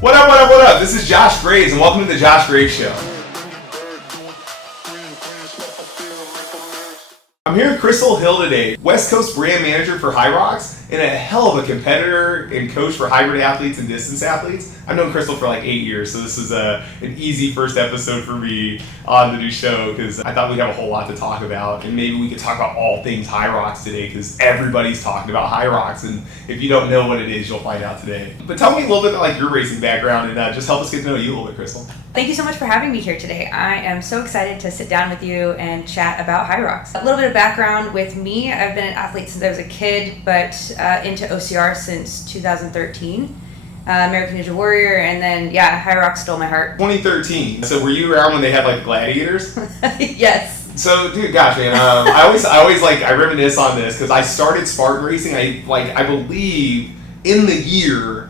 What up, what up, what up? This is Josh Graves, and welcome to the Josh Graves Show. I'm here at Crystall Hill today, West Coast brand manager for Hyrox, and a hell of a competitor and coach for hybrid athletes and distance athletes. I've known Crystall for like 8 years, so this is an easy first episode for me on the new show because I thought we'd have a whole lot to talk about, and maybe we could talk about all things Hyrox today because everybody's talking about Hyrox, and if you don't know what it is, you'll find out today. But tell me a little bit about like your racing background and just help us get to know you a little bit, Crystall. Thank you so much for having me here today. I am so excited to sit down with you and chat about Hyrox. A little bit of background with me. I've been an athlete since I was a kid, but into OCR since 2013. American Ninja Warrior, and then, Hyrox stole my heart. 2013. So were you around when they had like gladiators? Yes. So, dude, gosh, man, I always like, I reminisce on this because I started Spartan racing, I believe, in the year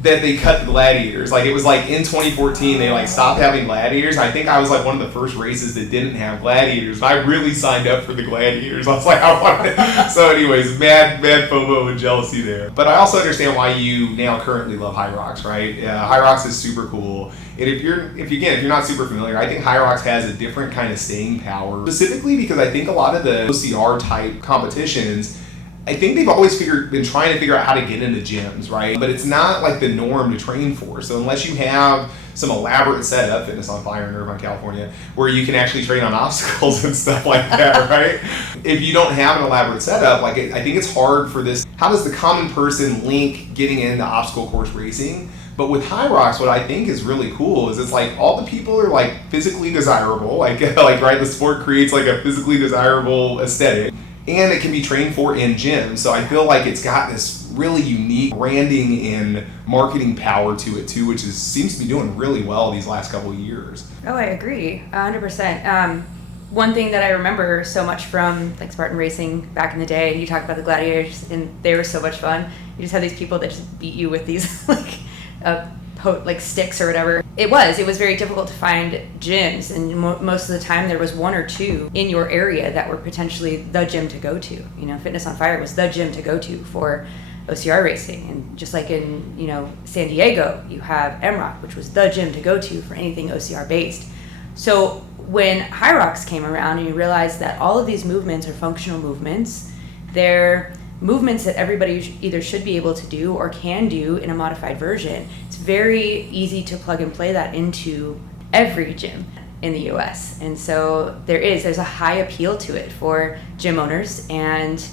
that they cut the gladiators. Like, it was like in 2014, they like stopped having gladiators. I think I was like one of the first races that didn't have gladiators. I really signed up for the gladiators. I was like, I wanted it. So anyways, mad FOMO and jealousy there. But I also understand why you now currently love Hyrox, right? Hyrox is super cool. And if you're not super familiar, I think Hyrox has a different kind of staying power, specifically because I think a lot of the OCR type competitions, I think they've always been trying to figure out how to get into gyms, right? But it's not like the norm to train for. So unless you have some elaborate setup, Fitness on Fire in Irvine, California, where you can actually train on obstacles and stuff like that, right? If you don't have an elaborate setup, I think it's hard for this. How does the common person link getting into obstacle course racing? But with Hyrox, what I think is really cool is it's like all the people are like physically desirable, like right, the sport creates like a physically desirable aesthetic. And it can be trained for in gyms. So I feel like it's got this really unique branding and marketing power to it too, which seems to be doing really well these last couple of years. Oh, I agree, 100%. One thing that I remember so much from like Spartan racing back in the day, and you talked about the gladiators, and they were so much fun. You just had these people that just beat you with these like sticks or whatever. It was very difficult to find gyms, and most of the time there was one or two in your area that were potentially the gym to go to. You know, Fitness on Fire was the gym to go to for OCR racing, and just like in San Diego, you have MROC, which was the gym to go to for anything OCR based. So when Hyrox came around and you realized that all of these movements are functional movements, they're movements that everybody either should be able to do or can do in a modified version. It's very easy to plug and play that into every gym in the US. And so there's a high appeal to it for gym owners and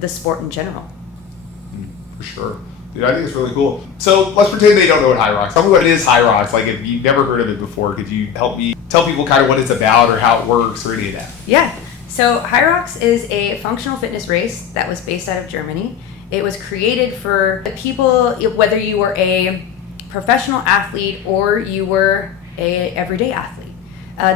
the sport in general. For sure. Dude, I think it's really cool. So let's pretend they don't know what Hyrox. Tell me what it is Hyrox. Like, if you've never heard of it before, could you help me tell people kind of what it's about or how it works or any of that? Yeah. So Hyrox is a functional fitness race that was based out of Germany. It was created for people, whether you were a professional athlete or you were a everyday athlete.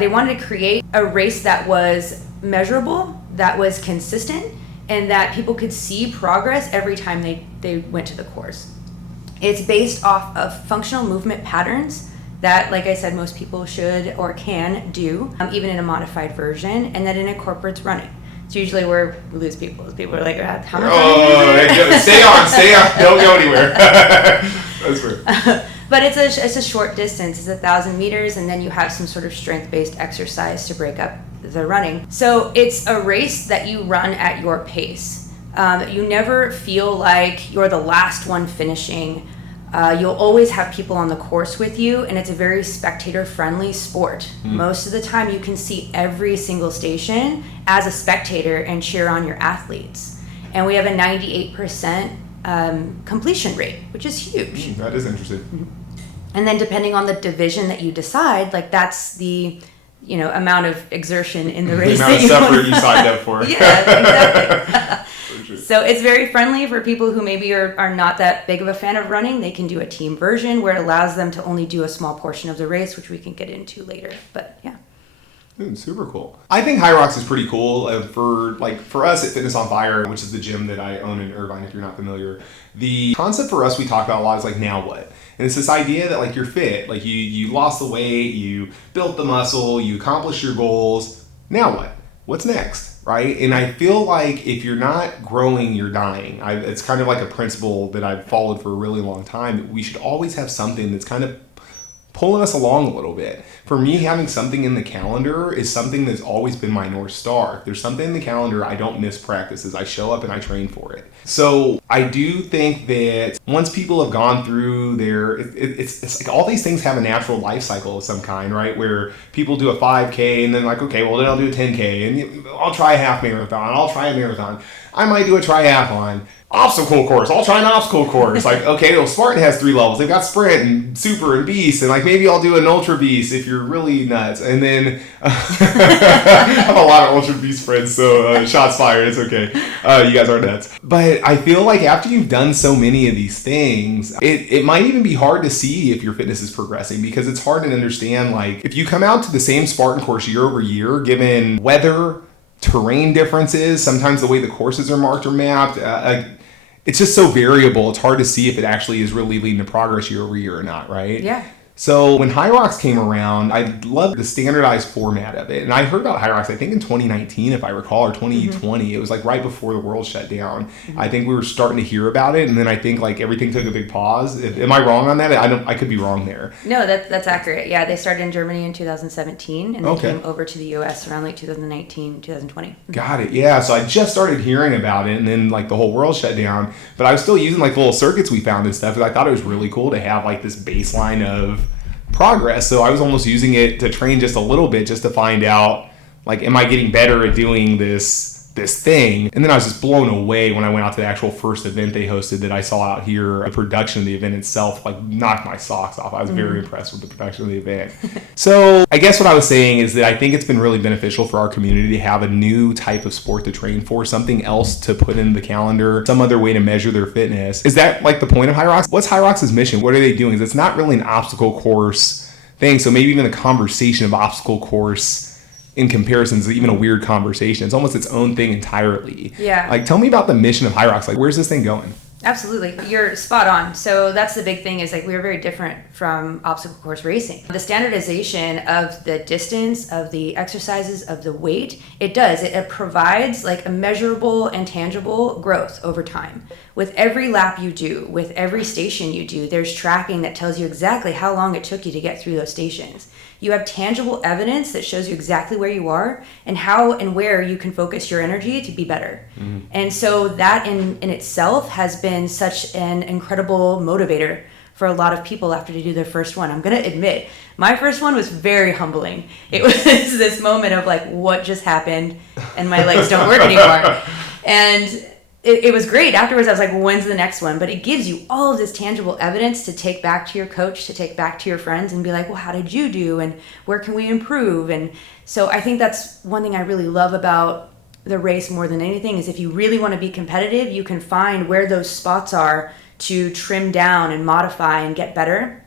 They wanted to create a race that was measurable, that was consistent, and that people could see progress every time they went to the course. It's based off of functional movement patterns that, like I said, most people should or can do, even in a modified version, and that it incorporates running. It's usually where we lose people. People are like, how much running is it? Stay on, don't go anywhere. That's fair. But it's a short distance. It's 1,000 meters, and then you have some sort of strength-based exercise to break up the running. So it's a race that you run at your pace. You never feel like you're the last one finishing. You'll always have people on the course with you, and it's a very spectator-friendly sport. Most of the time you can see every single station as a spectator and cheer on your athletes. And we have a 98% completion rate, which is huge. That is interesting. And then depending on the division that you decide, like that's the amount of exertion in the race. The amount of suffering you signed up for. Yeah, exactly. So it's very friendly for people who maybe are not that big of a fan of running. They can do a team version where it allows them to only do a small portion of the race, which we can get into later. But yeah. Super cool. I think Hyrox is pretty cool for us at Fitness on Fire, which is the gym that I own in Irvine, if you're not familiar. The concept for us we talk about a lot is like, now what? And it's this idea that like you're fit, like you lost the weight, you built the muscle, you accomplished your goals. Now what? What's next? right? And I feel like if you're not growing, you're dying. It's kind of like a principle that I've followed for a really long time. We should always have something that's kind of pulling us along a little bit. For me, having something in the calendar is something that's always been my North Star. If there's something in the calendar, I don't miss practices. I show up and I train for it. So I do think that once people have gone through it's like all these things have a natural life cycle of some kind, right? Where people do a 5K and then like, okay, well then I'll do a 10K and I'll try a half marathon. I'll try a marathon. I might do a triathlon. Obstacle course. I'll try an obstacle course. Like, okay, well, Spartan has 3 levels. They've got sprint and super and beast, and like maybe I'll do an ultra beast if you're really nuts. And then I have a lot of ultra beast friends, so shots fired. It's okay. You guys are nuts. But I feel like after you've done so many of these things, it might even be hard to see if your fitness is progressing, because it's hard to understand. Like, if you come out to the same Spartan course year over year, given weather, terrain differences, sometimes the way the courses are marked or mapped, it's just so variable. It's hard to see if it actually is really leading to progress year over year or not, right? Yeah. So when Hyrox came around, I loved the standardized format of it. And I heard about Hyrox, I think in 2019, if I recall, or 2020. It was like right before the world shut down. I think we were starting to hear about it. And then I think like everything took a big pause. Am I wrong on that? I could be wrong there. No, that's accurate. Yeah, they started in Germany in 2017 and they came over to the US around like 2019, 2020. Got it. Yeah. So I just started hearing about it and then like the whole world shut down. But I was still using like the little circuits we found and stuff, because I thought it was really cool to have like this baseline of progress. So I was almost using it to train just a little bit, just to find out, like, am I getting better at doing this thing? And then I was just blown away when I went out to the actual first event they hosted that I saw out here. The production of the event itself like knocked my socks off. I was very impressed with the production of the event. So I guess what I was saying is that I think it's been really beneficial for our community to have a new type of sport to train for, something else to put in the calendar, some other way to measure their fitness. Is that like the point of Hyrox? What's Hyrox's mission? What are they doing? It's not really an obstacle course thing. So maybe even the conversation of obstacle course in comparison is even a weird conversation. It's almost its own thing entirely. Yeah. Like, tell me about the mission of Hyrox. Like, where's this thing going? Absolutely. You're spot on. So that's the big thing, is like we're very different from obstacle course racing. The standardization of the distance, of the exercises, of the weight, it provides like a measurable and tangible growth over time. With every lap you do, with every station you do, there's tracking that tells you exactly how long it took you to get through those stations. You have tangible evidence that shows you exactly where you are and how and where you can focus your energy to be better. Mm-hmm. And so that in itself has been such an incredible motivator for a lot of people after they do their first one. I'm going to admit, my first one was very humbling. It was this moment of like, what just happened? And my legs don't work anymore. And it was great. Afterwards, I was like, well, when's the next one? But it gives you all of this tangible evidence to take back to your coach, to take back to your friends and be like, well, how did you do? And where can we improve? And so I think that's one thing I really love about the race more than anything, is if you really want to be competitive, you can find where those spots are to trim down and modify and get better.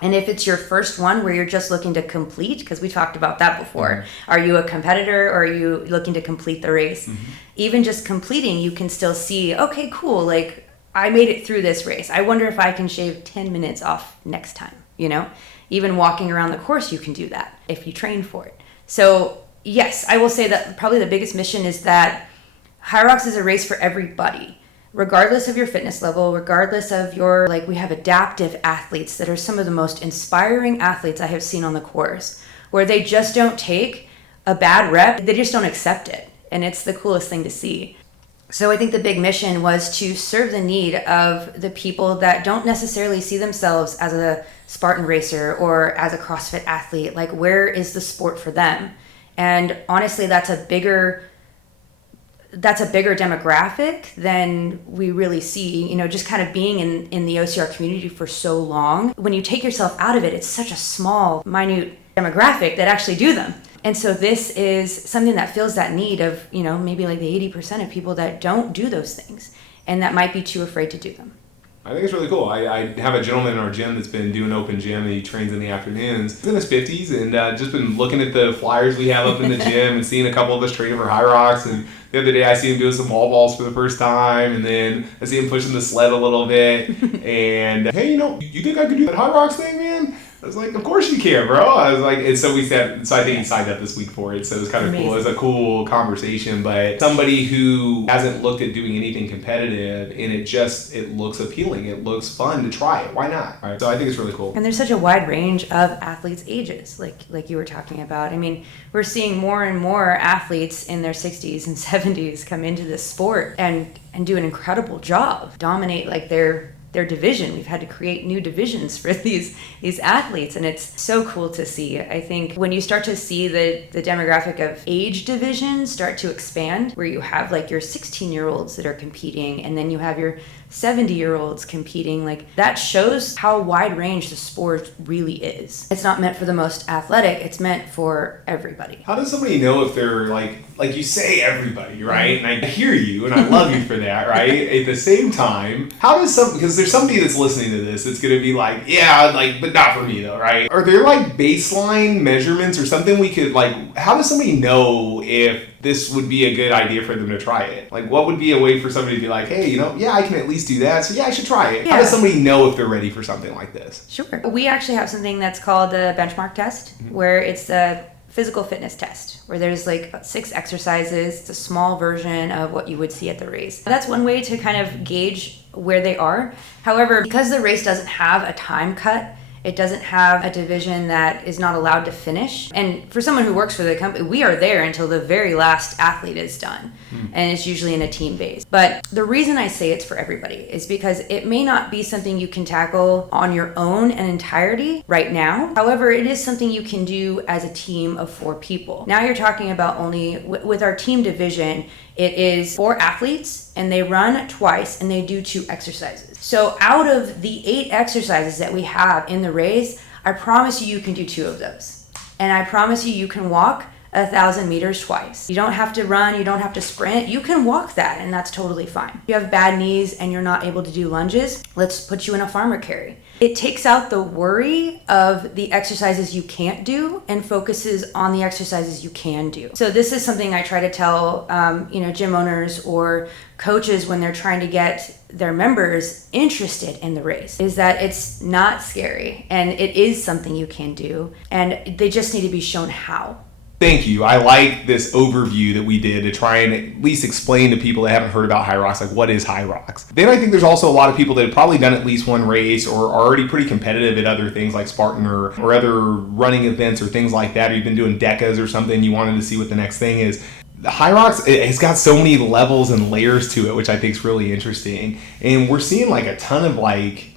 And if it's your first one where you're just looking to complete, because we talked about that before, are you a competitor or are you looking to complete the race? Mm-hmm. Even just completing, you can still see, okay, cool, like I made it through this race. I wonder if I can shave 10 minutes off next time, you know? Even walking around the course, you can do that if you train for it. So yes, I will say that probably the biggest mission is that Hyrox is a race for everybody. Regardless of your fitness level, regardless of your, like, we have adaptive athletes that are some of the most inspiring athletes I have seen on the course, where they just don't take a bad rep, they just don't accept it. And it's the coolest thing to see. So I think the big mission was to serve the need of the people that don't necessarily see themselves as a Spartan racer or as a CrossFit athlete. Like, where is the sport for them? And honestly, that's a bigger demographic than we really see, you know, just kind of being in the OCR community for so long. When you take yourself out of it, it's such a small, minute demographic that actually do them. And so this is something that fills that need of, you know, maybe like the 80% of people that don't do those things and that might be too afraid to do them. I think it's really cool. I have a gentleman in our gym that's been doing open gym, and he trains in the afternoons. He's in his 50s and just been looking at the flyers we have up in the gym and seeing a couple of us training for Hyrox. And the other day I see him doing some wall balls for the first time, and then I see him pushing the sled a little bit. And hey, you know, you think I could do that Hyrox thing, man? I was like, of course you can, bro. I was like, and so we said, so I think he signed up this week for it. So it was kind of cool. It was a cool conversation, but somebody who hasn't looked at doing anything competitive and it looks appealing. It looks fun to try it. Why not? Right? So I think it's really cool. And there's such a wide range of athletes' ages, like you were talking about. I mean, we're seeing more and more athletes in their 60s and 70s come into this sport and do an incredible job, dominate like their division. We've had to create new divisions for these athletes, and it's so cool to see. I think when you start to see the demographic of age divisions start to expand, where you have like your 16-year-olds that are competing, and then you have your 70-year-olds competing, like that shows how wide range the sport really is. It's not meant for the most athletic, it's meant for everybody. How does somebody know if they're like you say everybody, right? And I hear you and I love you for that, right? At the same time, how does because there's somebody that's listening to this that's going to be like, yeah, like, but not for me though, right? Are there like baseline measurements or something we could like, how does somebody know if this would be a good idea for them to try it? Like, what would be a way for somebody to be like, hey, yeah, I can at least do that, so yeah, I should try it. Yeah. How does somebody know if they're ready for something like this? Sure. We actually have something that's called a benchmark test, where it's a physical fitness test, where there's like 6 exercises. It's a small version of what you would see at the race. That's one way to kind of gauge where they are. However, because the race doesn't have a time cut, it doesn't have a division that is not allowed to finish. And for someone who works for the company, we are there until the very last athlete is done. And it's usually in a team base. But the reason I say it's for everybody is because it may not be something you can tackle on your own in entirety right now. However, it is something you can do as a team of 4 people. Now you're talking about only, with our team division, it is 4 athletes, and they run twice, and they do 2 exercises. So out of the 8 exercises that we have in the race, I promise you can do 2 of those. And I promise you can walk 1,000 meters twice. You don't have to run, you don't have to sprint, you can walk that, and that's totally fine. If you have bad knees and you're not able to do lunges, let's put you in a farmer carry. It takes out the worry of the exercises you can't do and focuses on the exercises you can do. So this is something I try to tell gym owners or coaches when they're trying to get their members interested in the race, is that it's not scary and it is something you can do, and they just need to be shown how. Thank you. I like this overview that we did to try and at least explain to people that haven't heard about Hyrox, like what is Hyrox. Then I think there's also a lot of people that have probably done at least one race or are already pretty competitive at other things like Spartan or other running events or things like that, or you've been doing decas or something, you wanted to see what the next thing is. The Hyrox, it's got so many levels and layers to it, which I think is really interesting. And we're seeing like a ton of like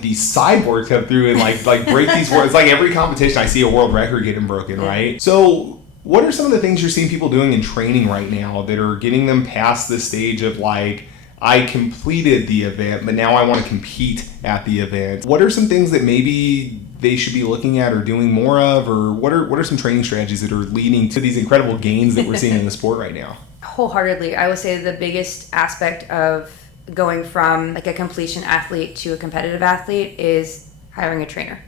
these cyborgs come through and like break these worlds. It's like every competition I see a world record getting broken, right? So what are some of the things you're seeing people doing in training right now that are getting them past the stage of like, I completed the event, but now I want to compete at the event? What are some things that maybe they should be looking at or doing more of, or what are some training strategies that are leading to these incredible gains that we're seeing in the sport right now? Wholeheartedly, I would say the biggest aspect of going from like a completion athlete to a competitive athlete is hiring a trainer.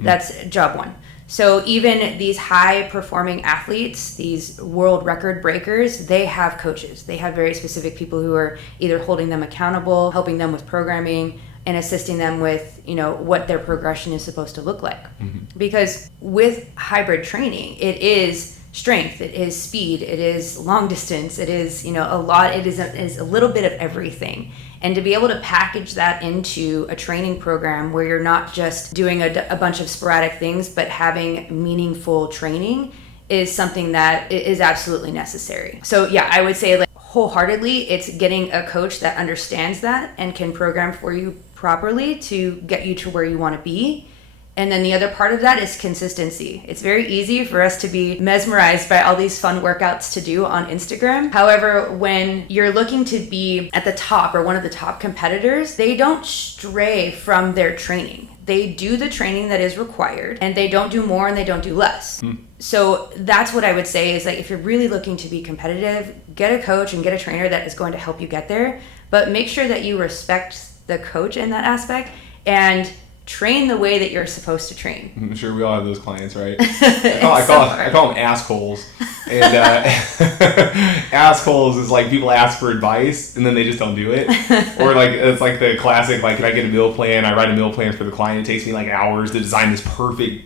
That's job one. So even these high performing athletes, these world record breakers, they have coaches. They have very specific people who are either holding them accountable, helping them with programming, and assisting them with, what their progression is supposed to look like. Because with hybrid training, it is strength, it is speed, it is long distance, it is, a lot, it is a little bit of everything. And to be able to package that into a training program where you're not just doing a bunch of sporadic things, but having meaningful training is something that is absolutely necessary. So yeah, I would say like wholeheartedly, it's getting a coach that understands that and can program for you properly to get you to where you want to be. And then the other part of that is consistency. It's very easy for us to be mesmerized by all these fun workouts to do on Instagram. However, when you're looking to be at the top or one of the top competitors, they don't stray from their training. They do the training that is required, and they don't do more and they don't do less. So that's what I would say is like, if you're really looking to be competitive, get a coach and get a trainer that is going to help you get there, but make sure that you respect the coach in that aspect and train the way that you're supposed to train. I'm sure we all have those clients, right? I call them assholes. And assholes is like people ask for advice and then they just don't do it. Or like it's like the classic, like, can I get a meal plan? I write a meal plan for the client. It takes me like hours to design this perfect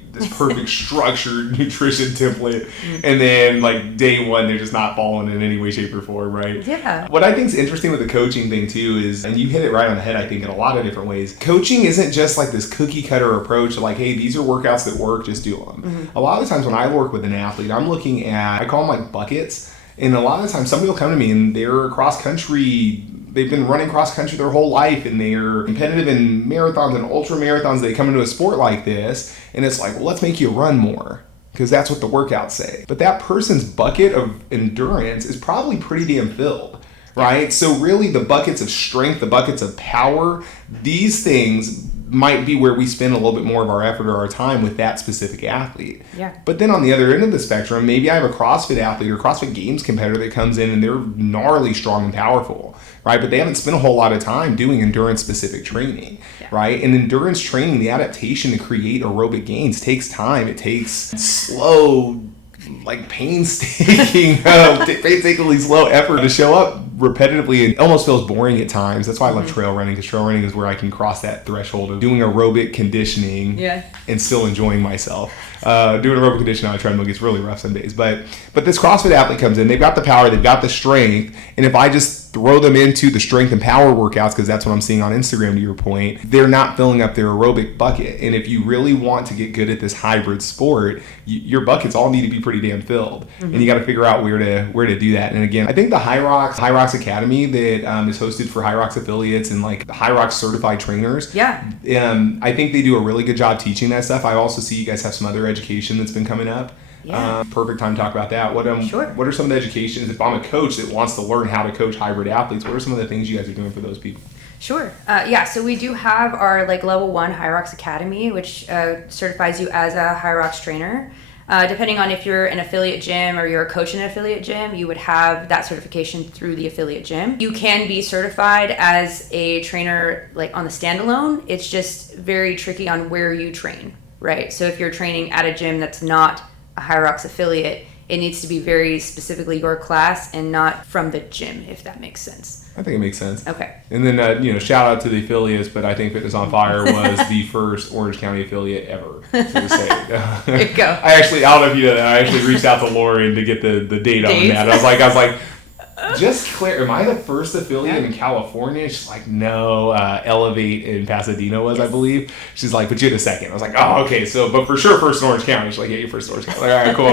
structured nutrition template, and then like day one they're just not following in any way, shape, or form, right? Yeah. What I think is interesting with the coaching thing too is, and you hit it right on the head, I think, in a lot of different ways. Coaching isn't just like this cookie cutter approach to like, hey, these are workouts that work, just do them. A lot of the times when I work with an athlete, I'm looking at, I call them like buckets, and a lot of the times somebody will come to me and they're cross country. They've been running cross country their whole life and they're competitive in marathons and ultra marathons. They come into a sport like this and it's like, well, let's make you run more because that's what the workouts say. But that person's bucket of endurance is probably pretty damn filled, right? So really the buckets of strength, the buckets of power, these things might be where we spend a little bit more of our effort or our time with that specific athlete. Yeah. But then on the other end of the spectrum, maybe I have a CrossFit athlete or CrossFit Games competitor that comes in and they're gnarly strong and powerful, right? But they haven't spent a whole lot of time doing endurance-specific training, right? And endurance training, the adaptation to create aerobic gains takes time. It takes slow, like painstakingly slow effort to show up repetitively, and it almost feels boring at times. That's why I love trail running, because trail running is where I can cross that threshold of doing aerobic conditioning and still enjoying myself. Doing aerobic conditioning on a treadmill gets really rough some days. But this CrossFit athlete comes in, they've got the power, they've got the strength, and if I just throw them into the strength and power workouts, because that's what I'm seeing on Instagram, to your point, they're not filling up their aerobic bucket. And if you really want to get good at this hybrid sport, your buckets all need to be pretty damn filled. And you got to figure out where to do that. And again, I think the Hyrox Academy that is hosted for Hyrox affiliates and like the Hyrox certified trainers, I think they do a really good job teaching that stuff. I also see you guys have some other education that's been coming up. Perfect time to talk about that. What are some of the educations, if I'm a coach that wants to learn how to coach hybrid athletes, what are some of the things you guys are doing for those people? Sure. So we do have our like level 1 Hyrox Academy, which certifies you as a Hyrox trainer. Depending on if you're an affiliate gym or you're a coach in an affiliate gym, you would have that certification through the affiliate gym. You can be certified as a trainer like on the standalone. It's just very tricky on where you train, right? So if you're training at a gym that's not a Hyrox affiliate, it needs to be very specifically your class and not from the gym, if that makes sense. I think it makes sense. Okay. And then, shout out to the affiliates, but I think Fitness on Fire was the first Orange County affiliate ever. So to say. There you go. I don't know if you know that. I actually reached out to Lauren to get the date on that. I was like, just clear, am I the first affiliate in California? She's like, no, Elevate in Pasadena was, I believe. She's like, but you had a second. I was like, oh, okay, so, but for sure first in Orange County. She's like, yeah, you're first in Orange County. Like, all right, cool,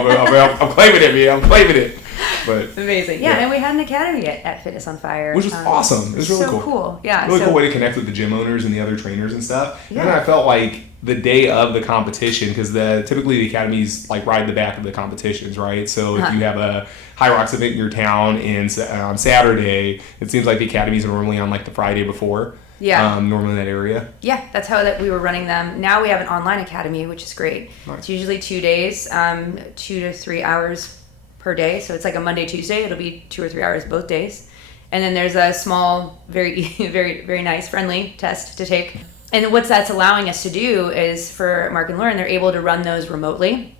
I'm claiming it, man, I'm claiming it. But amazing. Yeah, and we had an academy at Fitness on Fire. Which was awesome. It was really so cool. Yeah. Really cool way to connect with the gym owners and the other trainers and stuff. Yeah. And then I felt like the day of the competition, because typically the academies like ride the back of the competitions, right? So if you have a Hyrox event in your town and on Saturday, it seems like the academies are normally on like the Friday before. Normally in that area. Yeah, that's how we were running them. Now we have an online academy, which is great. Nice. It's usually 2 days, 2 to 3 hours per day. So it's like a Monday, Tuesday. It'll be 2 or 3 hours both days. And then there's a small, very, very, very nice, friendly test to take. And what that's allowing us to do is for Mark and Lauren, they're able to run those remotely.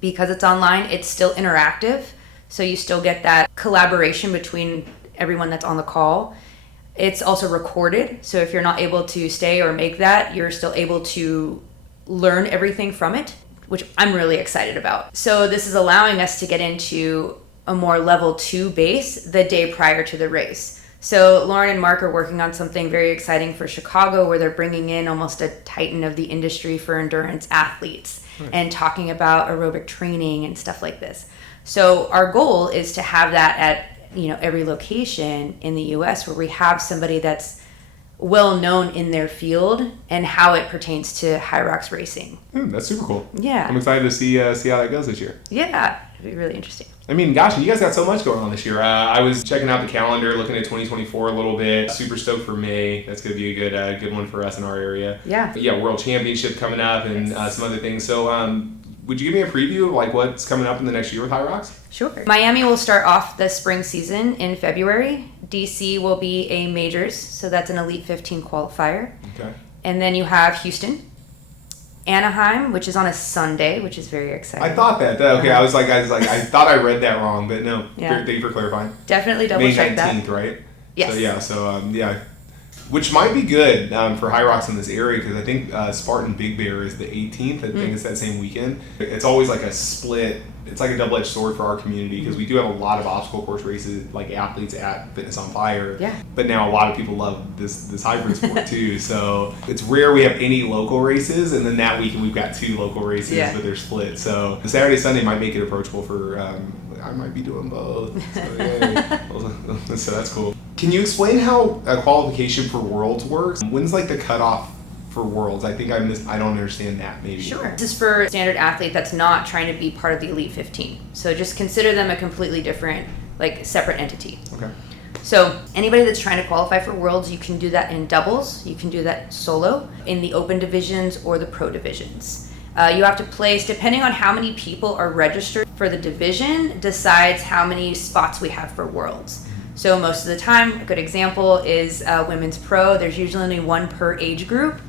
Because it's online, it's still interactive. So you still get that collaboration between everyone that's on the call. It's also recorded. So if you're not able to stay or make that, you're still able to learn everything from it, which I'm really excited about. So this is allowing us to get into a more level 2 base the day prior to the race. So Lauren and Mark are working on something very exciting for Chicago, where they're bringing in almost a titan of the industry for endurance athletes and talking about aerobic training and stuff like this. So our goal is to have that at every location in the US where we have somebody that's well known in their field and how it pertains to Hyrox racing. That's super cool. Yeah. I'm excited to see how that goes this year. Yeah, it'll be really interesting. I mean, gosh, you guys got so much going on this year. I was checking out the calendar, looking at 2024 a little bit. Super stoked for May. That's going to be a good one for us in our area. Yeah. But yeah, World Championship coming up and some other things. So would you give me a preview of like what's coming up in the next year with Hyrox? Sure. Miami will start off the spring season in February. DC will be a majors, so that's an Elite 15 qualifier. Okay. And then you have Houston. Anaheim, which is on a Sunday, which is very exciting. I thought that. Okay, I was like, I thought I read that wrong, but no. Yeah. Thank you for clarifying. Definitely double check that. May 19th, right? Yes. So yeah. Which might be good for Hyrox in this area because I think Spartan Big Bear is the 18th. I think it's that same weekend. It's always like a split. It's like a double-edged sword for our community because we do have a lot of obstacle course races, like athletes at Fitness on Fire. Yeah. But now a lot of people love this hybrid sport too. So it's rare we have any local races, and then that weekend we've got 2 local races, but they're split. So the Saturday Sunday might make it approachable for. I might be doing both. So, so that's cool. Can you explain how a qualification for Worlds works? When's like the cutoff for Worlds? I think I don't understand that maybe. Sure. This is for a standard athlete that's not trying to be part of the Elite 15. So just consider them a completely different, like separate entity. Okay. So anybody that's trying to qualify for Worlds, you can do that in doubles, you can do that solo, in the open divisions or the pro divisions. You have to place, depending on how many people are registered for the division, decides how many spots we have for Worlds. So most of the time, a good example is women's pro. There's usually only 1 per age group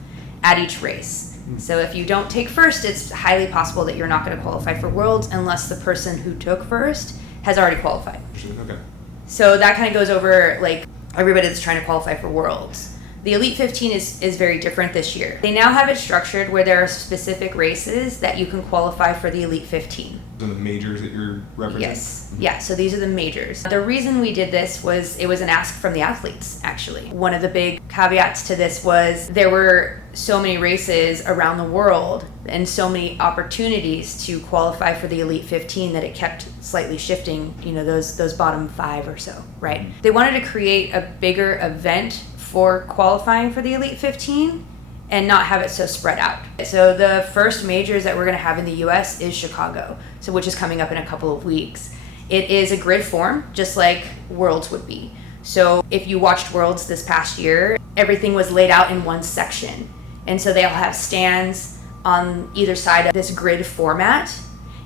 at each race. So if you don't take first, it's highly possible that you're not going to qualify for Worlds unless the person who took first has already qualified. Okay. So that kind of goes over like everybody that's trying to qualify for Worlds. The Elite 15 is very different this year. They now have it structured where there are specific races that you can qualify for the Elite 15. So the majors that you're representing? Yes. Yeah, so these are the majors. The reason we did this was it was an ask from the athletes, actually. One of the big caveats to this was there were so many races around the world and so many opportunities to qualify for the Elite 15 that it kept slightly shifting, those bottom 5 or so, right? They wanted to create a bigger event for qualifying for the Elite 15 and not have it so spread out. So the first majors that we're going to have in the US is Chicago, which is coming up in a couple of weeks. It is a grid form, just like Worlds would be. So if you watched Worlds this past year, everything was laid out in one section. And so they all have stands on either side of this grid format.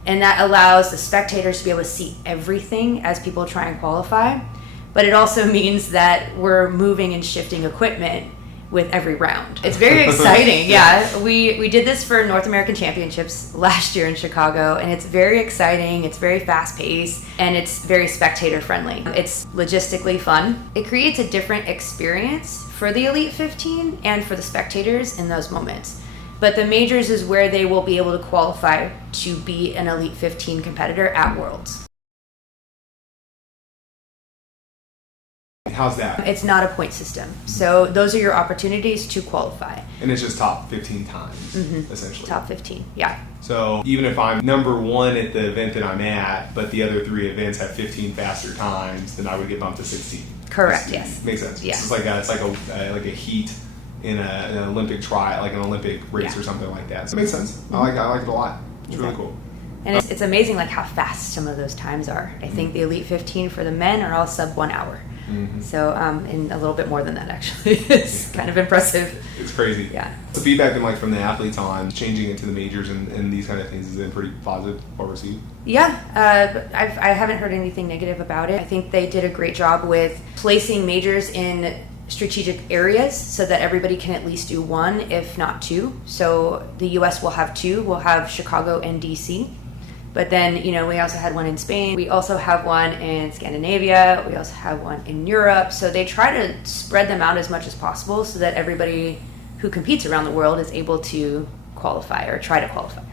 And that allows the spectators to be able to see everything as people try and qualify. But it also means that we're moving and shifting equipment with every round. It's very exciting. Yeah, we did this for North American Championships last year in Chicago, and it's very exciting. It's very fast paced, and it's very spectator friendly. It's logistically fun. It creates a different experience for the Elite 15 and for the spectators in those moments. But the majors is where they will be able to qualify to be an Elite 15 competitor at Worlds. How's that? It's not a point system. So those are your opportunities to qualify. And it's just top 15 times, essentially. Top 15, yeah. So even if I'm number 1 at the event that I'm at, but the other 3 events have 15 faster times, then I would get bumped to 16. Correct, yes. Makes sense. Yeah. It's like a heat in an Olympic trial, like an Olympic race or something like that. So it makes sense. I like it a lot. It's really cool. And it's amazing like how fast some of those times are. I think the Elite 15 for the men are all sub 1 hour. So, and a little bit more than that actually. It's kind of impressive. It's crazy. Yeah. The feedback been like from the athletes on changing it to the majors and these kind of things has been pretty positive, well received. Yeah, I haven't heard anything negative about it. I think they did a great job with placing majors in strategic areas so that everybody can at least do 1, if not 2. So the US will have 2. We'll have Chicago and DC. But then, we also had 1 in Spain. We also have 1 in Scandinavia. We also have 1 in Europe. So they try to spread them out as much as possible so that everybody who competes around the world is able to qualify or try to qualify.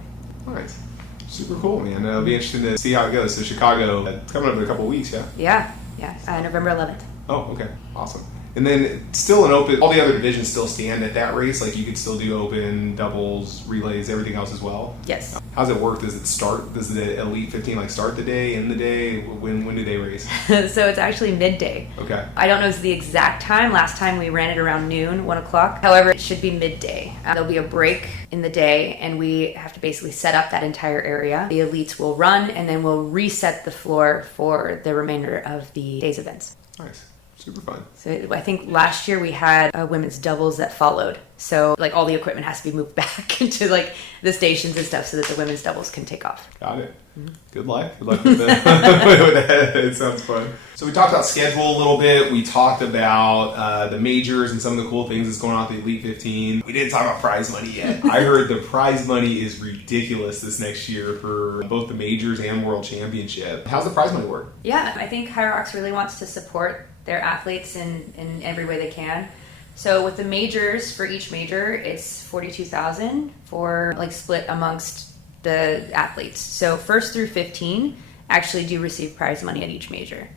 Nice. Super cool, man. It'll be interesting to see how it goes. So Chicago, it's coming up in a couple of weeks, yeah? Yeah. November 11th. Oh, okay. Awesome. And then still an open, all the other divisions still stand at that race? Like you could still do open, doubles, relays, everything else as well? Yes. How's it work? Does the Elite 15 start the day, end the day? When do they race? So it's actually midday. Okay. I don't know the exact time. Last time we ran it around noon, 1 o'clock. However, it should be midday. There'll be a break in the day and we have to basically set up that entire area. The elites will run and then we'll reset the floor for the remainder of the day's events. Nice. Super fun. So I think last year we had women's doubles that followed. So like all the equipment has to be moved back into like the stations and stuff so that the women's doubles can take off. Got it. Mm-hmm. Good luck. Good luck with that. It sounds fun. So we talked about schedule a little bit. We talked about the majors and some of the cool things that's going on at the Elite 15. We didn't talk about prize money yet. I heard the prize money is ridiculous this next year for both the majors and World Championship. How's the prize money work? Yeah, I think Hyrox really wants to support their athletes in every way they can. So with the majors, for each major, it's $42,000 for like split amongst the athletes. So first through 15 actually do receive prize money at each major,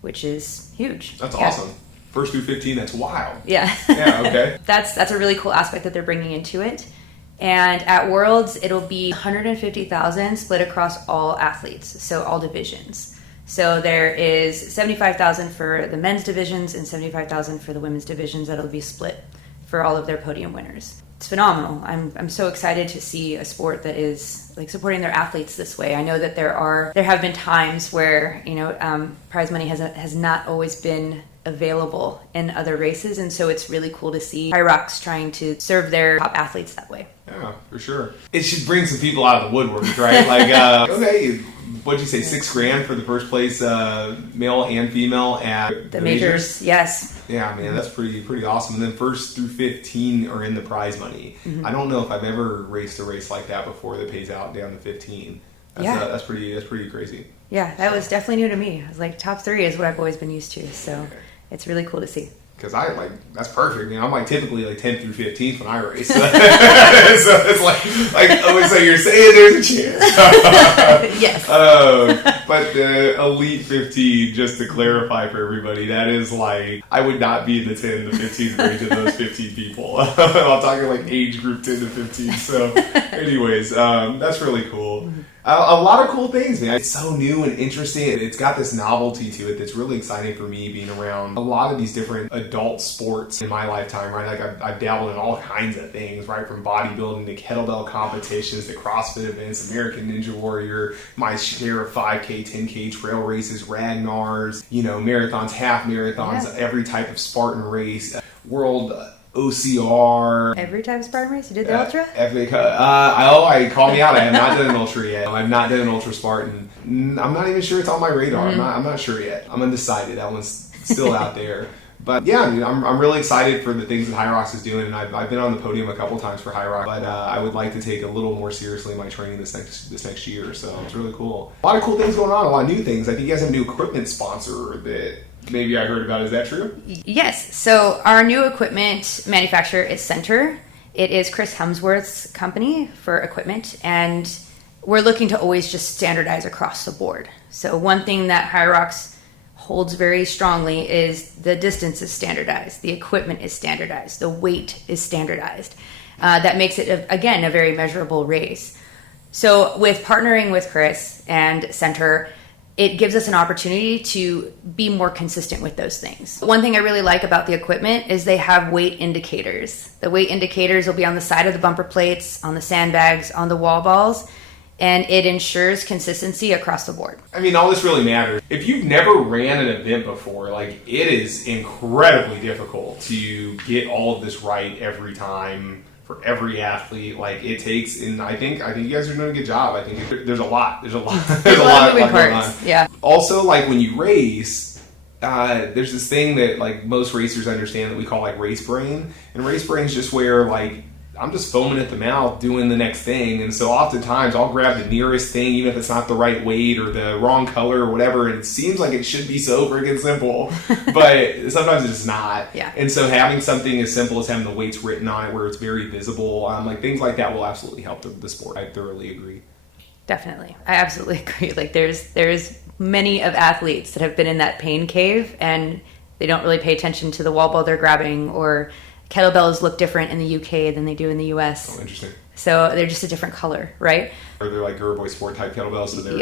which is huge. That's awesome. First through 15, that's wild. Yeah. Yeah, okay. That's a really cool aspect that they're bringing into it. And at Worlds, it'll be $150,000 split across all athletes, so all divisions. So there is $75,000 for the men's divisions and $75,000 for the women's divisions that'll be split for all of their podium winners. It's phenomenal. I'm so excited to see a sport that is like supporting their athletes this way. I know that there have been times where prize money has not always been available in other races, and so it's really cool to see Hyrox trying to serve their top athletes that way. Yeah, for sure. It should bring some people out of the woodwork, right? Like, okay, what'd you say, $6,000 for the first place male and female at the majors? Yes. Yeah, man, that's pretty awesome. And then first through 15 are in the prize money. Mm-hmm. I don't know if I've ever raced a race like that before that pays out down to 15. That's pretty crazy. Yeah, that was definitely new to me. I was like, top 3 is what I've always been used to, so it's really cool to see. Because that's perfect. I'm like typically like 10th through 15th when I race. So it's like, so you're saying there's a chance. Yes. But the Elite 15, just to clarify for everybody, that is like, I would not be in the 10 to 15th range of those 15 people. I'm talking like age group 10 to 15. So anyways, that's really cool. Mm-hmm. A lot of cool things, man. It's so new and interesting. It's got this novelty to it that's really exciting for me, being around a lot of these different adult sports in my lifetime, right? Like I've dabbled in all kinds of things, right? From bodybuilding to kettlebell competitions to CrossFit events, American Ninja Warrior, my share of 5K, 10K trail races, Ragnars, marathons, half marathons, every type of Spartan race, world OCR. Every type of Spartan race? You did the Ultra? Call me out. I have not done an Ultra yet. I've not done an Ultra Spartan. I'm not even sure it's on my radar. Mm-hmm. I'm not sure yet. I'm undecided. That one's still out there. But yeah, I'm really excited for the things that Hyrox is doing. And I've been on the podium a couple times for Hyrox, but I would like to take a little more seriously my training this next year. So it's really cool. A lot of cool things going on. A lot of new things. I think you guys have a new equipment sponsor that maybe I heard about. Is that true? Yes. So our new equipment manufacturer is Center. It is Chris Hemsworth's company for equipment, and we're looking to always just standardize across the board. So one thing that Hyrox holds very strongly is the distance is standardized, the equipment is standardized, the weight is standardized. That makes it, again, a very measurable race. So with partnering with Chris and Center, it gives us an opportunity to be more consistent with those things. One thing I really like about the equipment is they have weight indicators. The weight indicators will be on the side of the bumper plates, on the sandbags, on the wall balls, and it ensures consistency across the board. All this really matters. If you've never ran an event before, it is incredibly difficult to get all of this right every time. For every athlete, it takes, and I think you guys are doing a good job. I think there's a lot of moving parts. Yeah. Also, when you race, there's this thing that most racers understand that we call race brain, and race brain is just where I'm just foaming at the mouth doing the next thing, and so oftentimes I'll grab the nearest thing, even if it's not the right weight or the wrong color or whatever, and it seems like it should be so freaking simple, but sometimes it's not. Yeah. And so having something as simple as having the weights written on it where it's very visible, things like that will absolutely help the sport. I thoroughly agree. Definitely. I absolutely agree. There's many of athletes that have been in that pain cave and they don't really pay attention to the wall ball they're grabbing, or kettlebells look different in the UK than they do in the US. Oh, interesting. So they're just a different color, right? Or they're Gurboy sport type kettlebells, so they're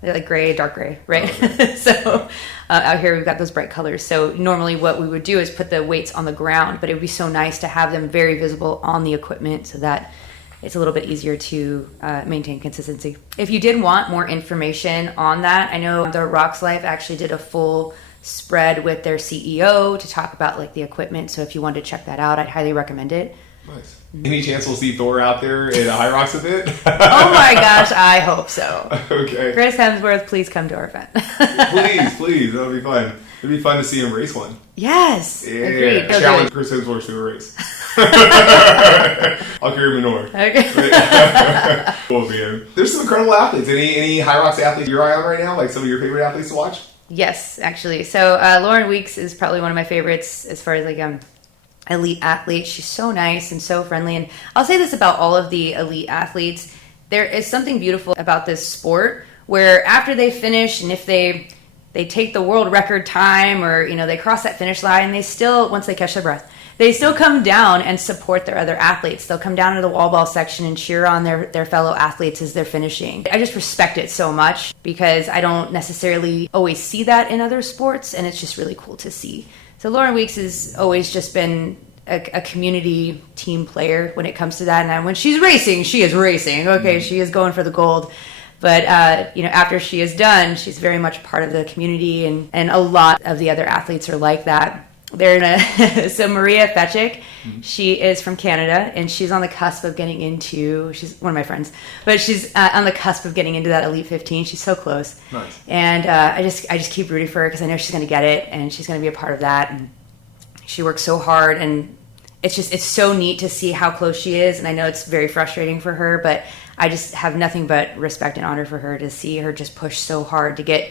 they're gray, dark gray, right? Oh, okay. So out here we've got those bright colors. So normally what we would do is put the weights on the ground, but it would be so nice to have them very visible on the equipment so that it's a little bit easier to maintain consistency. If you did want more information on that, I know the Rocks Life actually did a full spread with their CEO to talk about like the equipment. So if you wanted to check that out, I'd highly recommend it. Nice. Any chance we'll see Thor out there at Hyrox a bit? Oh my gosh, I hope so. Okay. Chris Hemsworth, please come to our event. Please. That'll be fun. It'd be fun to see him race one. Yes. Yeah. Agreed. Challenge Chris Hemsworth to a race. I'll carry manure. Okay. Cool, man. There's some incredible athletes. Any Hyrox athletes you're eye on right now? Like some of your favorite athletes to watch? Yes, actually. So Lauren Weeks is probably one of my favorites as far as like elite athlete. She's so nice and so friendly. And I'll say this about all of the elite athletes. There is something beautiful about this sport where after they finish and if they take the world record time or, they cross that finish line, they still, once they catch their breath, they still come down and support their other athletes. They'll come down to the wall ball section and cheer on their fellow athletes as they're finishing. I just respect it so much because I don't necessarily always see that in other sports, and it's just really cool to see. So Lauren Weeks has always just been a community team player when it comes to that. And when she's racing, she is racing. Okay, she is going for the gold. But, after she is done, she's very much part of the community, and a lot of the other athletes are like that. So Maria Fetchik, she is from Canada, and she's on the cusp of getting into, she's one of my friends, but she's on the cusp of getting into that Elite 15. She's so close. Nice. And I just keep rooting for her because I know she's going to get it, and she's going to be a part of that. And she works so hard, and it's so neat to see how close she is. And I know it's very frustrating for her, but I just have nothing but respect and honor for her to see her just push so hard to get,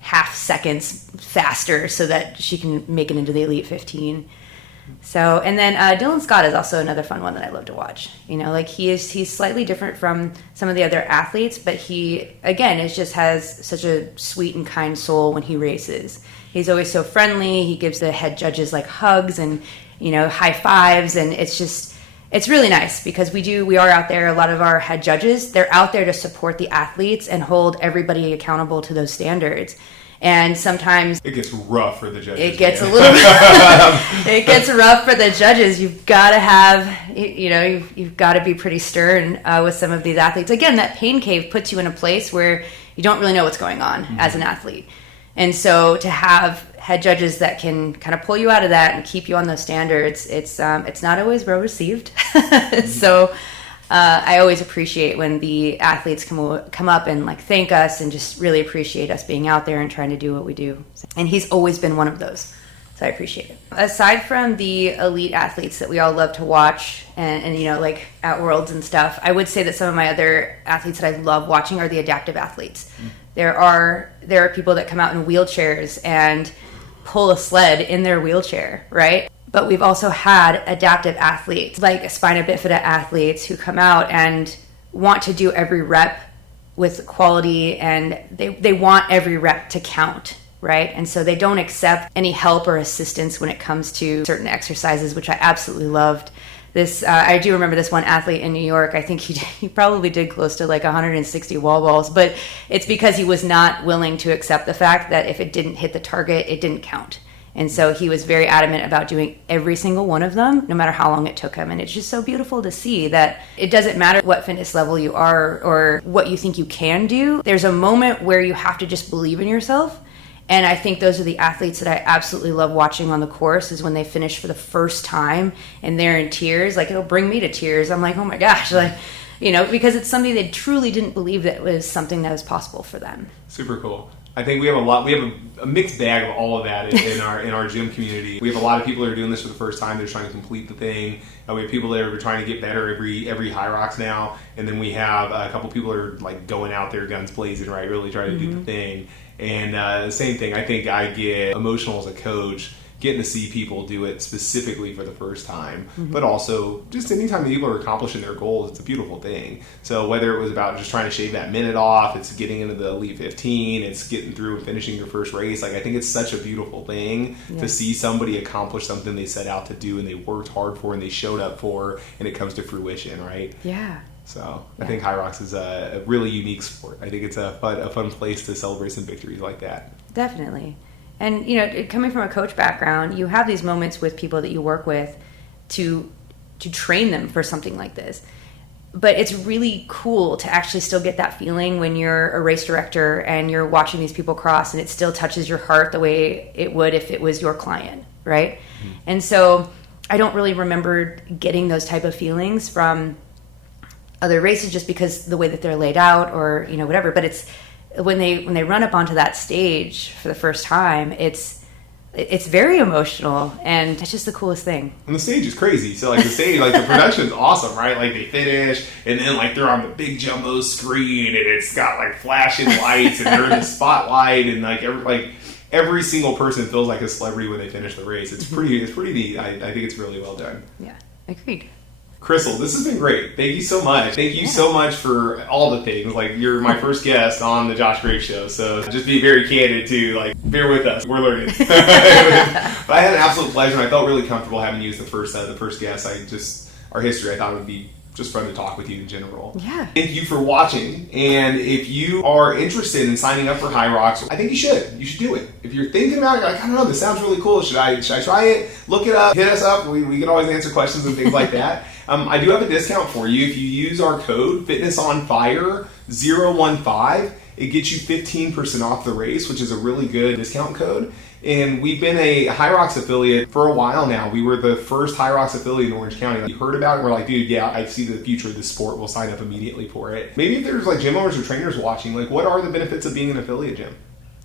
half seconds faster so that she can make it into the Elite 15. So, and then Dylan Scott is also another fun one that I love to watch. He's slightly different from some of the other athletes, but he, again, has such a sweet and kind soul when he races. He's always so friendly. He gives the head judges like hugs and, high fives, and it's really nice because we are out there. A lot of our head judges, they're out there to support the athletes and hold everybody accountable to those standards. And sometimes it gets rough for the judges. It gets a little it gets rough for the judges. You've got to have, you've got to be pretty stern with some of these athletes. Again, that pain cave puts you in a place where you don't really know what's going on as an athlete. And so to have head judges that can kind of pull you out of that and keep you on those standards, it's not always well received. So I always appreciate when the athletes come up and like thank us and just really appreciate us being out there and trying to do what we do. And he's always been one of those. So I appreciate it. Aside from the elite athletes that we all love to watch and like at Worlds and stuff, I would say that some of my other athletes that I love watching are the adaptive athletes. There are people that come out in wheelchairs and pull a sled in their wheelchair, right? But we've also had adaptive athletes, like spina bifida athletes, who come out and want to do every rep with quality, and they want every rep to count, right? And so they don't accept any help or assistance when it comes to certain exercises, which I absolutely loved. I do remember this one athlete in New York. I think he probably did close to like 160 wall balls, but it's because he was not willing to accept the fact that if it didn't hit the target, it didn't count. And so he was very adamant about doing every single one of them, no matter how long it took him. And it's just so beautiful to see that it doesn't matter what fitness level you are or what you think you can do. There's a moment where you have to just believe in yourself. And I think those are the athletes that I absolutely love watching on the course, is when they finish for the first time and they're in tears. Like, it'll bring me to tears. I'm like, oh my gosh, because it's something they truly didn't believe that was something that was possible for them. Super cool. I think we have a mixed bag of all of that in our gym community. We have a lot of people that are doing this for the first time. They're trying to complete the thing. We have people that are trying to get better every Hyrox now, and then we have a couple people that are like going out there guns blazing, right? Really trying to do the thing. And the same thing. I think I get emotional as a coach getting to see people do it specifically for the first time, but also just anytime people are accomplishing their goals, it's a beautiful thing. So whether it was about just trying to shave that minute off, it's getting into the Elite 15, it's getting through and finishing your first race. Like, I think it's such a beautiful thing to see somebody accomplish something they set out to do and they worked hard for and they showed up for, and it comes to fruition, right? Yeah. So I think Hyrox is a really unique sport. I think it's a fun place to celebrate some victories like that. Definitely. And, coming from a coach background, you have these moments with people that you work with to train them for something like this. But it's really cool to actually still get that feeling when you're a race director and you're watching these people cross, and it still touches your heart the way it would if it was your client, right? Mm-hmm. And so I don't really remember getting those type of feelings from other races just because the way that they're laid out or, you know, whatever. But it's when they run up onto that stage for the first time, it's very emotional, and it's just the coolest thing. And the stage is crazy. So like the stage, like the production is awesome, right? Like they finish, and then like they're on the big jumbo screen, and it's got like flashing lights, and they're in the spotlight, and like every single person feels like a celebrity when they finish the race. It's pretty neat. I think it's really well done. Yeah, agreed. Crystall, this has been great. Thank you so much. Thank you so much for all the things. Like, you're my first guest on the Josh Graves Show, so just be very candid too. Like, bear with us. We're learning. But I had an absolute pleasure, and I felt really comfortable having you as the first guest. Our history, I thought it would be just fun to talk with you in general. Yeah. Thank you for watching, and if you are interested in signing up for Hyrox, I think you should. You should do it. If you're thinking about it, like, I don't know, this sounds really cool. Should I try it? Look it up. Hit us up. We can always answer questions and things like that. I do have a discount for you. If you use our code FitnessOnFire015, it gets you 15% off the race, which is a really good discount code. And we've been a Hyrox affiliate for a while now. We were the first Hyrox affiliate in Orange County. You heard about it, and we're like, dude, yeah, I see the future of this sport. We'll sign up immediately for it. Maybe if there's like gym owners or trainers watching, like, what are the benefits of being an affiliate, Jim?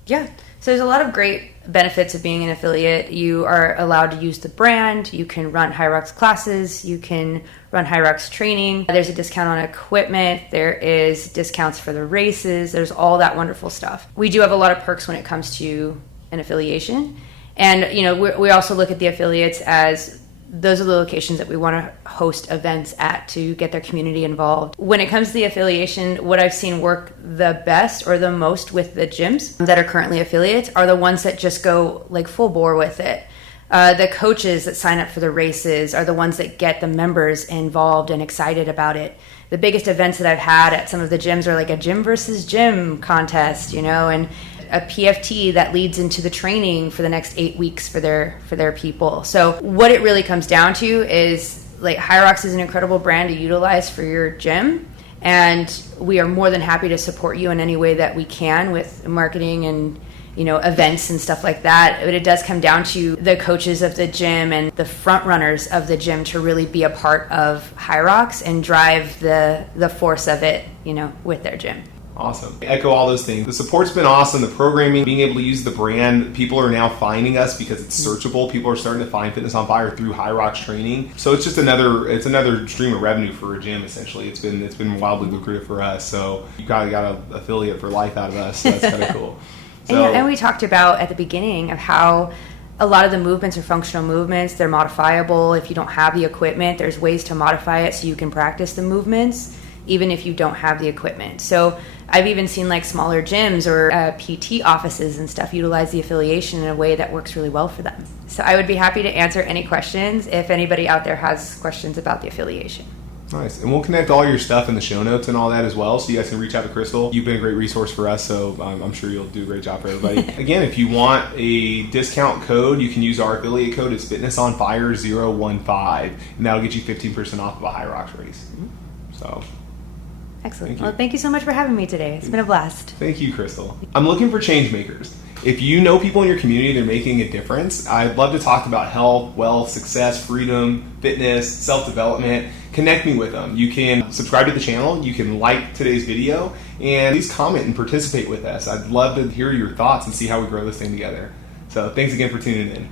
Yeah. So there's a lot of great benefits of being an affiliate. You are allowed to use the brand. You can run Hyrox classes. You can run Hyrox training. There's a discount on equipment. There is discounts for the races. There's all that wonderful stuff. We do have a lot of perks when it comes to an affiliation. And, you know, we also look at the affiliates as those are the locations that we want to host events at to get their community involved. When it comes to the affiliation, what I've seen work the best or the most with the gyms that are currently affiliates are the ones that just go like full bore with it. The coaches that sign up for the races are the ones that get the members involved and excited about it. The biggest events that I've had at some of the gyms are like a gym versus gym contest, you know, and a PFT that leads into the training for the next 8 weeks for their people. So what it really comes down to is like Hyrox is an incredible brand to utilize for your gym, and we are more than happy to support you in any way that we can with marketing and, you know, events and stuff like that. But it does come down to the coaches of the gym and the front runners of the gym to really be a part of Hyrox and drive the force of it, you know, with their gym. Awesome. Echo all those things. The support's been awesome. The programming, being able to use the brand, people are now finding us because it's searchable. People are starting to find Fitness on Fire through Hyrox training. So it's just another stream of revenue for a gym. Essentially, it's been wildly lucrative for us. So you got an affiliate for life out of us. So that's kind of cool. So, and we talked about at the beginning of how a lot of the movements are functional movements. They're modifiable. If you don't have the equipment, there's ways to modify it so you can practice the movements even if you don't have the equipment. So I've even seen like smaller gyms or PT offices and stuff utilize the affiliation in a way that works really well for them. So I would be happy to answer any questions if anybody out there has questions about the affiliation. Nice. And we'll connect all your stuff in the show notes and all that as well, so you guys can reach out to Crystall. You've been a great resource for us, so I'm sure you'll do a great job for everybody. Again, if you want a discount code, you can use our affiliate code. It's FitnessOnFire015, and that'll get you 15% off of a Hyrox race. So... Excellent. Well, thank you so much for having me today. It's been a blast. Thank you, Crystall. I'm looking for change makers. If you know people in your community that are making a difference, I'd love to talk about health, wealth, success, freedom, fitness, self-development. Connect me with them. You can subscribe to the channel. You can like today's video. And please comment and participate with us. I'd love to hear your thoughts and see how we grow this thing together. So thanks again for tuning in.